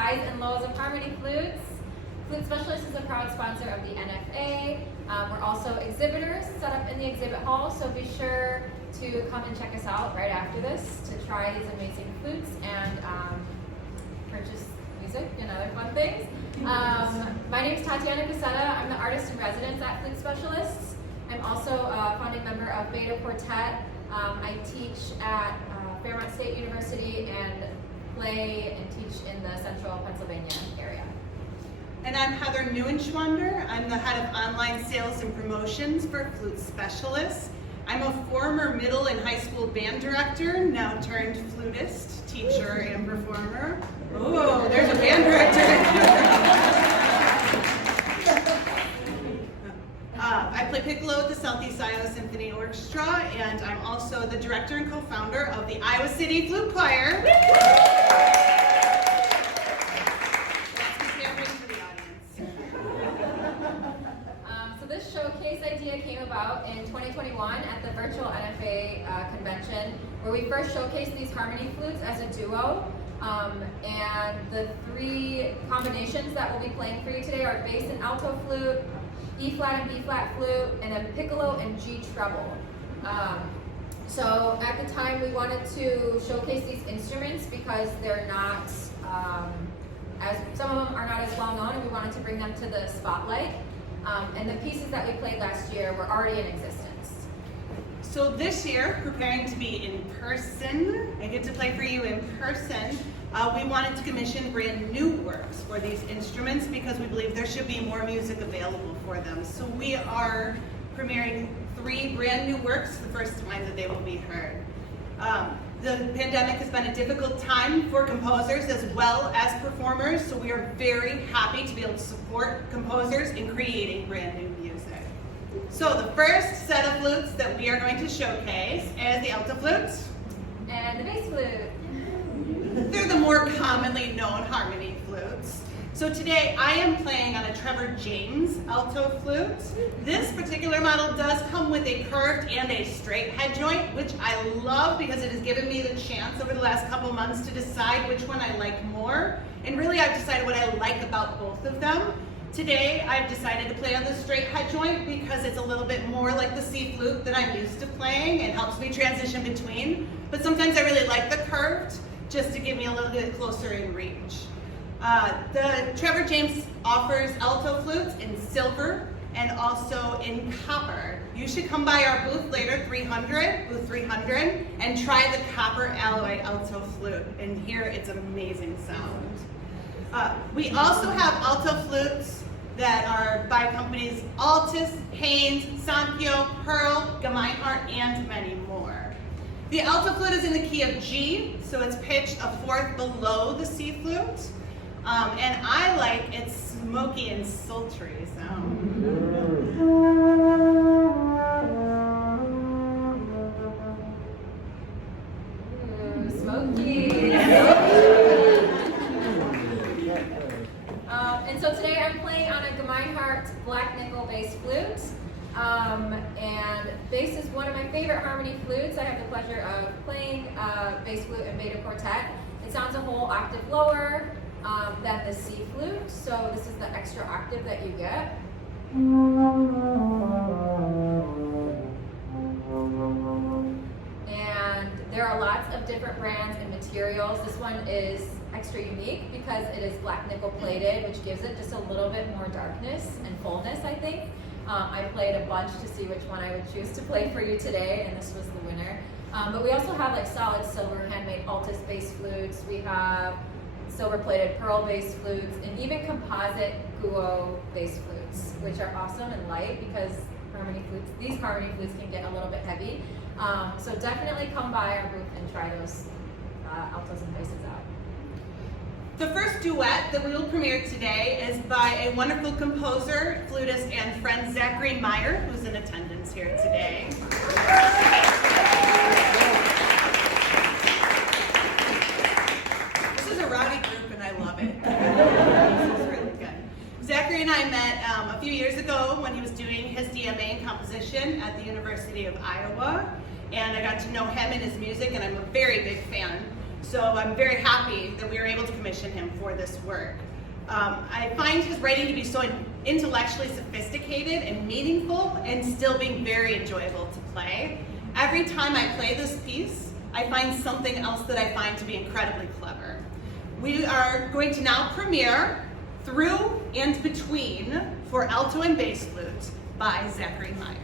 highs and lows of harmony flutes. Flute Specialist is a proud sponsor of the NFA. We're also exhibitors set up in the exhibit hall, so be sure to come and check us out right after this to try these amazing flutes and purchase music and other fun things. My name is Tatiana Cassetta. I'm the artist in residence at Flute Specialists. I'm also a founding member of Beta Quartet. I teach at Fairmont State University and play and teach in the central Pennsylvania area. And I'm Heather Neuenschwander. I'm the head of online sales and promotions for Flute Specialists. I'm a former middle and high school band director, now turned flutist, teacher, and performer. Oh, there's a band director. I play Piccolo with the Southeast Iowa Symphony Orchestra, and I'm also the director and co-founder of the Iowa City Flute Choir. So this showcase idea came about in 2021 at the virtual NFA convention, where we first showcased these harmony flutes as a duo. And the three combinations that we'll be playing for you today are bass and alto flute, E flat and B flat flute, and then Piccolo and G treble. So at the time we wanted to showcase these instruments because they're not, some of them are not as well known, and we wanted to bring them to the spotlight. And the pieces that we played last year were already in existence. So this year, preparing to be in person, I get to play for you in person. We wanted to commission brand new works for these instruments because we believe there should be more music available for them. So we are premiering 3 brand new works the first time that they will be heard. The pandemic has been a difficult time for composers as well as performers, so we are very happy to be able to support composers in creating brand new music. So the first set of flutes that we are going to showcase is the alto flute and the bass flute. They're the more commonly known harmony flutes. So today I am playing on a Trevor James alto flute. This particular model does come with a curved and a straight head joint, which I love because it has given me the chance over the last couple months to decide which one I like more. And really I've decided what I like about both of them. Today I've decided to play on the straight head joint because it's a little bit more like the C flute that I'm used to playing and helps me transition between. But sometimes I really like the curved just to give me a little bit closer in reach. The Trevor James offers alto flutes in silver and also in copper. You should come by our booth later, booth 300, and try the copper alloy alto flute and hear its amazing sound. We also have alto flutes that are by companies Altus, Haynes, Sankyo, Pearl, Meier, and many more. The alto flute is in the key of G, so it's pitched a fourth below the C flute. And I like its smoky and sultry sound. Ooh, smoky. And so today I'm playing on a Gemeinhardt black nickel bass flute. And bass is one of my favorite harmony flutes. I have the pleasure of playing bass flute in Beta Quartet. It sounds a whole octave lower than the C flute, so this is the extra octave that you get. And there are lots of different brands and materials. This one is extra unique because it is black nickel plated, which gives it just a little bit more darkness and fullness, I think. I played a bunch to see which one I would choose to play for you today, and this was the winner. But we also have like solid silver handmade Altus bass flutes. We have silver-plated pearl bass flutes, and even composite guo bass flutes, which are awesome and light because these harmony flutes can get a little bit heavy. So definitely come by our booth and try those altos and basses out. The first duet that we will premiere today is by a wonderful composer, flutist, and friend Zachery Meier, who's in attendance here today. This is a rowdy group and I love it. This is really good. Zachery and I met a few years ago when he was doing his DMA in composition at the University of Iowa, and I got to know him and his music, and I'm a very big fan. So I'm very happy that we were able to commission him for this work. I find his writing to be so intellectually sophisticated and meaningful and still being very enjoyable to play. Every time I play this piece, I find something else that I find to be incredibly clever. We are going to now premiere Through and Between for alto and bass flute by Zachery Meier.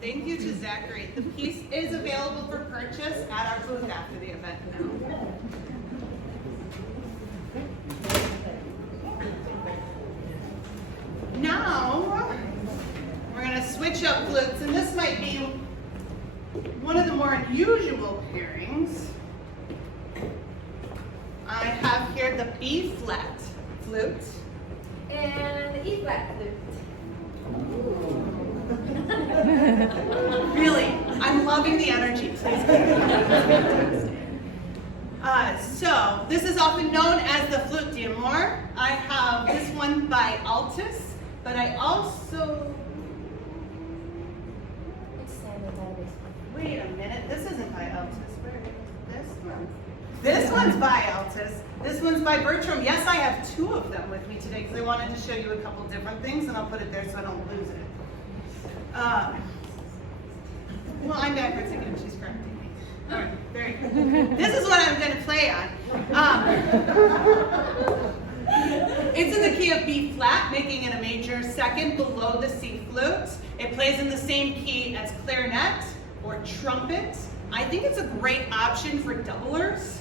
Thank you to Zachery. The piece is available for purchase at our booth after the event now. Now, we're going to switch up flutes, and this might be one of the more unusual pairings. I have here the B-flat flute. And the E-flat flute. Really, I'm loving the energy, please. So, this is often known as the Flute d'Amour. I have this one by Altus, but I also... Wait a minute, this isn't by Altus. Where is this one? This one's by Altus. This one's by Bertram. Yes, I have two of them with me today because I wanted to show you a couple different things, and I'll put it there so I don't lose it. Well, I'm backwards again. She's correcting me. All right, very good. This is what I'm going to play on. It's in the key of B flat, making it a major second below the C flute. It plays in the same key as clarinet or trumpet. I think it's a great option for doublers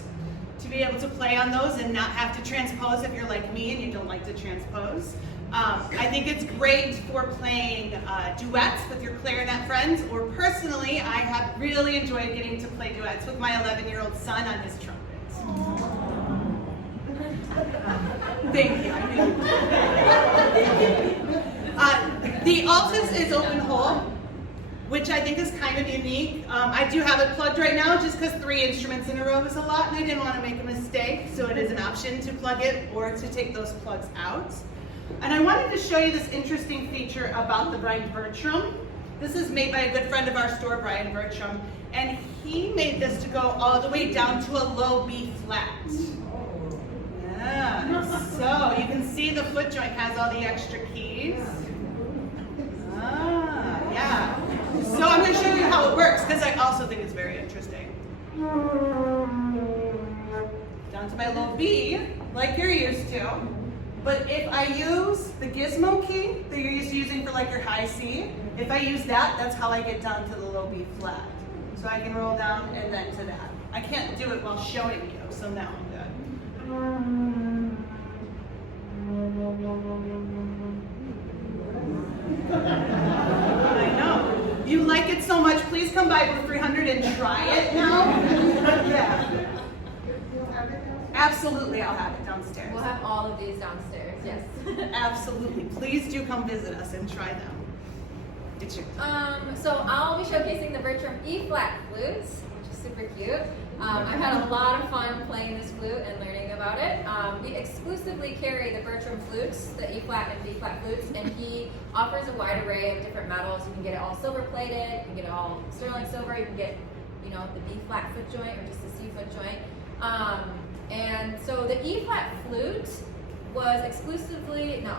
to be able to play on those and not have to transpose if you're like me and you don't like to transpose. I think it's great for playing duets with your clarinet friends, or personally, I have really enjoyed getting to play duets with my 11-year-old son on his trumpet. Thank you. The Altus is open hole, which I think is kind of unique. I do have it plugged right now just because 3 instruments in a row is a lot, and I didn't want to make a mistake, so it is an option to plug it or to take those plugs out. And I wanted to show you this interesting feature about the Bertram. This is made by a good friend of our store, Brian Bertram, and he made this to go all the way down to a low B flat. Yeah, so you can see the foot joint has all the extra keys. Yeah. So I'm going to show you how it works because I also think it's very interesting. Down to my low B, like you're used to. But if I use the gizmo key that you're used to using for like your high C, if I use that, that's how I get down to the low B flat. So I can roll down and then to that. I can't do it while showing you, so now I'm good. I know. You like it so much, please come by Booth 300 and try it now. Yeah. Absolutely, I'll have it downstairs. We'll have all of these downstairs, yes. Absolutely. Please do come visit us and try them. It's your So I'll be showcasing the Bertram E-flat flutes, which is super cute. I've had a lot of fun playing this flute and learning about it. We exclusively carry the Bertram flutes, the E-flat and B-flat flutes, and he offers a wide array of different metals. You can get it all silver plated, you can get it all sterling silver, you can get, you know, the B-flat foot joint or just the C foot joint. And so the E-flat flute was exclusively, no,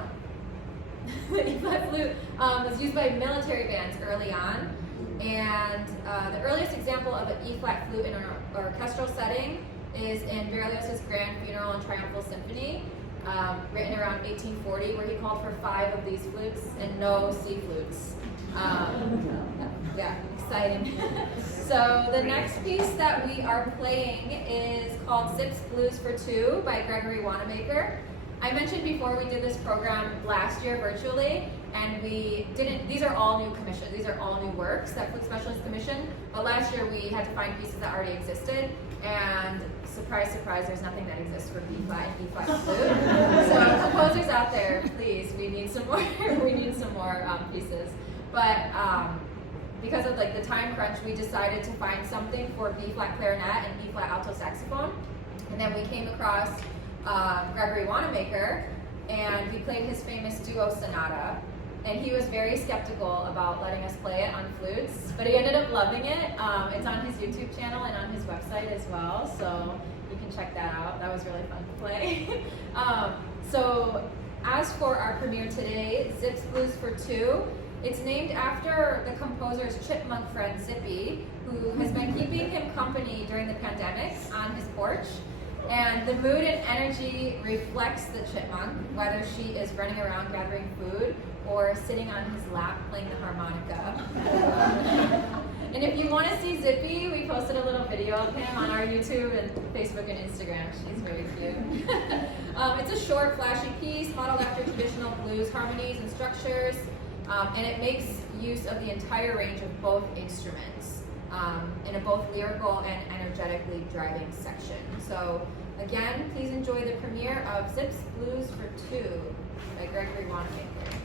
the E-flat flute was used by military bands early on. And the earliest example of an E-flat flute in an orchestral setting is in Berlioz's Grand Funeral and Triumphal Symphony, written around 1840, where he called for 5 of these flutes and no C flutes. Yeah, exciting. So the next piece that we are playing is called Zips Blues for Two by Gregory Wanamaker. I mentioned before we did this program last year virtually, and we didn't, these are all new commissions, these are all new works that Flute Specialist commissioned, but last year we had to find pieces that already existed, and surprise, surprise, there's nothing that exists for B-flat and E-flat flute. So composers out there, please, we need some more, pieces. But because of like the time crunch, we decided to find something for B-flat clarinet and E-flat alto saxophone, and then we came across Gregory Wanamaker, and we played his famous duo sonata, and he was very skeptical about letting us play it on flutes, but he ended up loving it. It's on his YouTube channel and on his website as well, so you can check that out. That was really fun to play. So as for our premiere today, Zips Blues for Two, it's named after the composer's chipmunk friend Zippy, who has been keeping him company during the pandemic on his porch. And the mood and energy reflects the chipmunk, whether she is running around gathering food or sitting on his lap playing the harmonica. And if you want to see Zippy, we posted a little video of him on our YouTube and Facebook and Instagram. She's very cute. It's a short, flashy piece modeled after traditional blues harmonies and structures, and it makes use of the entire range of both instruments in a both lyrical and energetically driving section. So again, please enjoy the premiere of Zips Blues for Two by Gregory Wanamaker.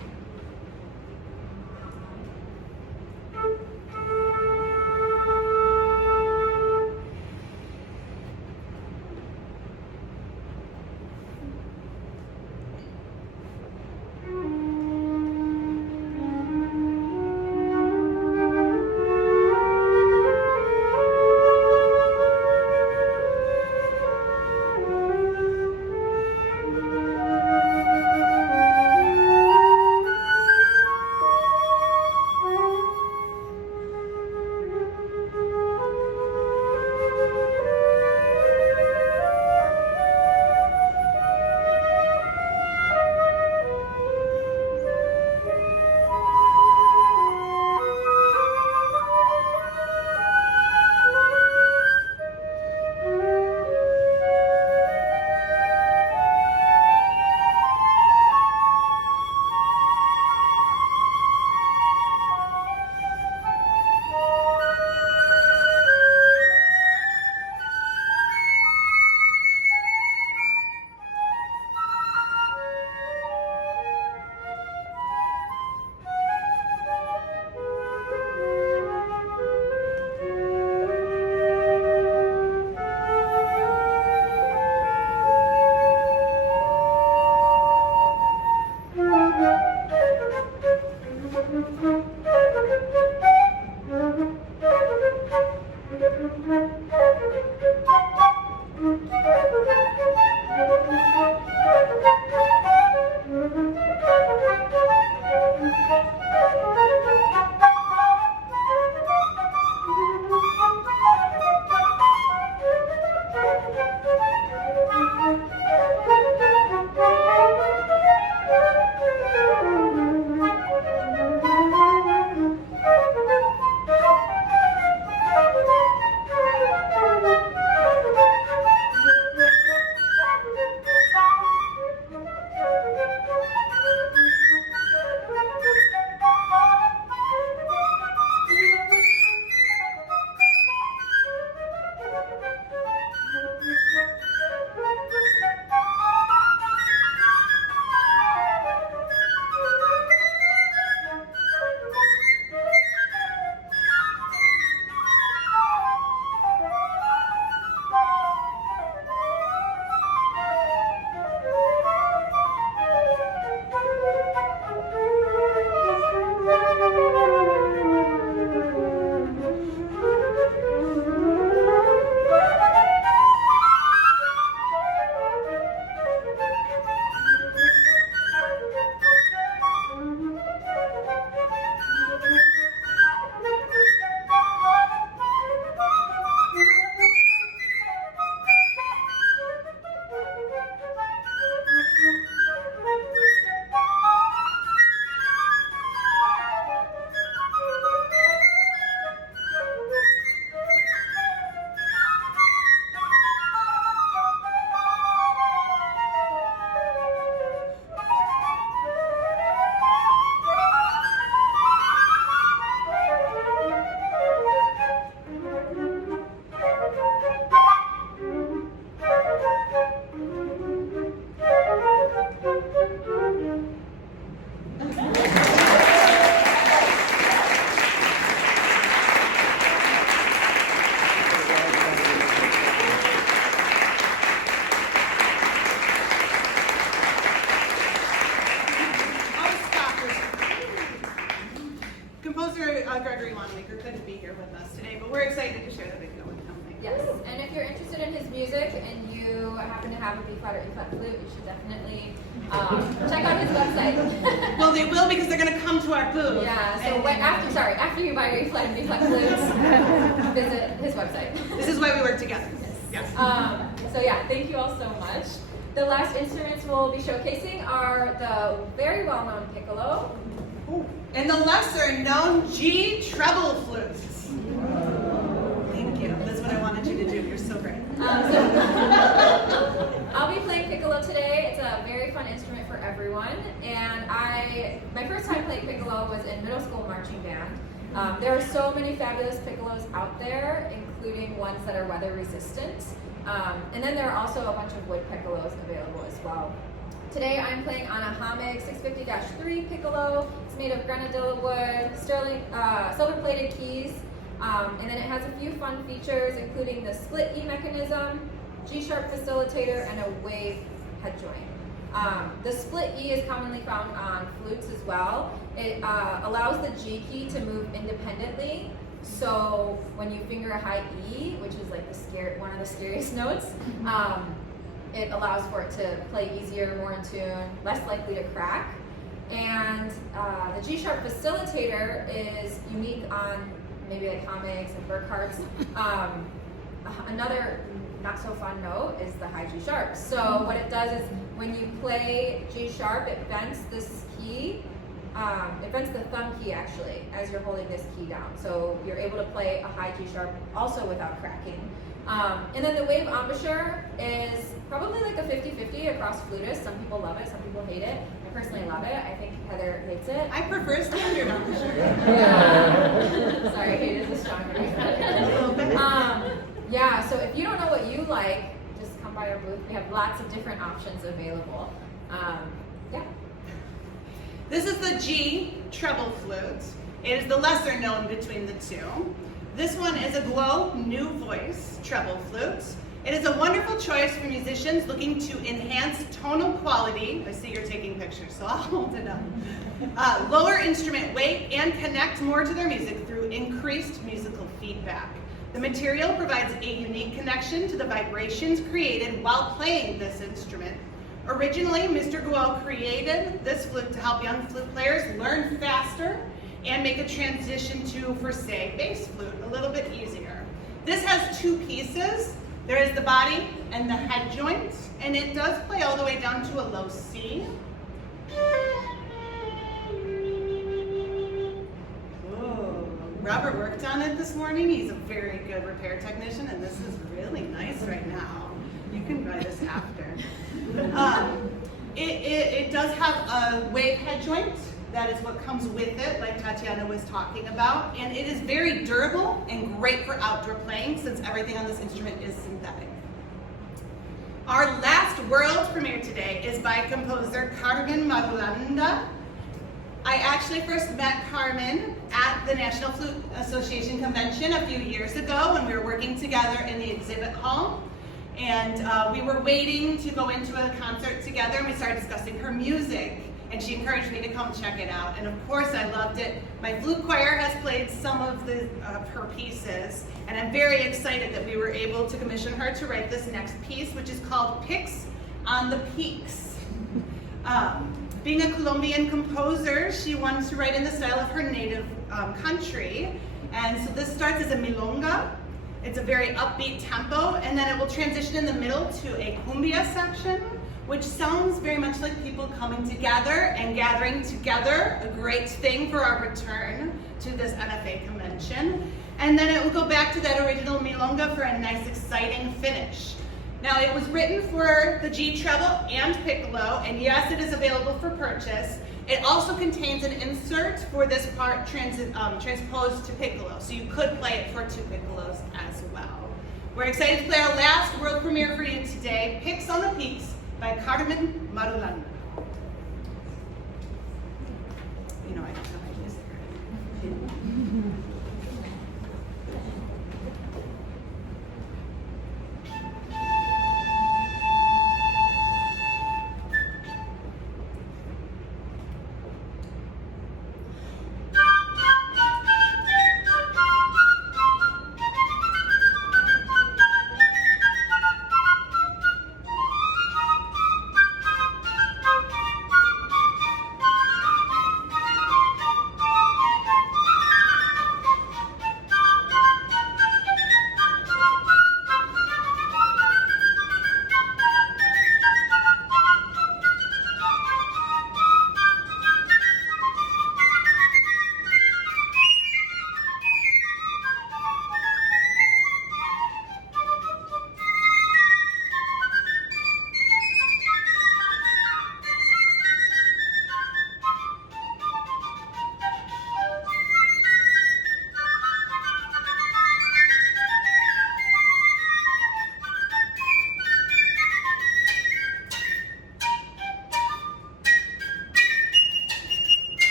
Gregory Wanamaker couldn't be here with us today, but we're excited to share the video with him. Yes, and if you're interested in his music and you happen to have a B-flat or E-flat flute, you should definitely check out his website. Well, they will because they're going to come to our booth. Yeah, so after you buy your E-flat and B-flat flutes, visit his website. This is why we work together. Yes. So yeah, thank you all so much. The last instruments we'll be showcasing are the very well-known Piccolo. And the lesser-known G treble flutes. Thank you. That's what I wanted you to do. You're so great. I'll be playing Piccolo today. It's a very fun instrument for everyone. And my first time playing Piccolo was in middle school marching band. There are so many fabulous Piccolos out there, including ones that are weather resistant. And then there are also a bunch of wood Piccolos available as well. Today I'm playing on a Hamig 650-3 Piccolo. It's made of granadilla wood, sterling, silver-plated keys, and then it has a few fun features, including the split E mechanism, G-sharp facilitator, and a wave head joint. The split E is commonly found on flutes as well. It allows the G key to move independently. So when you finger a high E, which is like one of the scariest notes, it allows for it to play easier, more in tune, less likely to crack. And the G-sharp facilitator is unique on maybe like Hamigs and Burkharts. Another not so fun note is the high G-sharp. So what it does is when you play G-sharp, it bends this key. It bends the thumb key actually as you're holding this key down. So you're able to play a high G-sharp also without cracking. And then the wave embouchure is probably like a 50-50 across flutists. Some people love it, some people hate it. I personally love it. I think Heather hates it. I prefer standard embouchure. Yeah. Sorry, hate is a strong word. Yeah, so if you don't know what you like, just come by our booth. We have lots of different options available. Yeah. This is the G treble flute. It is the lesser known between the two. This one is a glow new voice treble flute. It is a wonderful choice for musicians looking to enhance tonal quality. I see you're taking pictures, so I'll hold it up. Lower instrument weight and connect more to their music through increased musical feedback. The material provides a unique connection to the vibrations created while playing this instrument. Originally, Mr. Guo created this flute to help young flute players learn faster and make a transition to, for say, bass flute a little bit easier. This has two pieces. There is the body and the head joint, and it does play all the way down to a low C. Whoa. Robert worked on it this morning. He's a very good repair technician, and this is really nice right now. You can buy this after. It does have a wave head joint. That is what comes with it, like Tatiana was talking about. And it is very durable and great for outdoor playing since everything on this instrument is synthetic. Our last world premiere today is by composer Carmen Marulanda. I actually first met Carmen at the National Flute Association convention a few years ago when we were working together in the exhibit hall. And we were waiting to go into a concert together, and we started discussing her music. And she encouraged me to come check it out. And of course, I loved it. My flute choir has played some of her pieces, and I'm very excited that we were able to commission her to write this next piece, which is called Piccs on the Piccs. Being a Colombian composer, she wanted to write in the style of her native country. And so this starts as a milonga. It's a very upbeat tempo, and then it will transition in the middle to a cumbia section, which sounds very much like people coming together and gathering together, a great thing for our return to this NFA convention. And then it will go back to that original milonga for a nice, exciting finish. Now, it was written for the G treble and piccolo, and yes, it is available for purchase. It also contains an insert for this part transposed to piccolo, so you could play it for two piccolos as well. We're excited to play our last world premiere for you today, Piccs on the Piccs by Carmen Marulanda.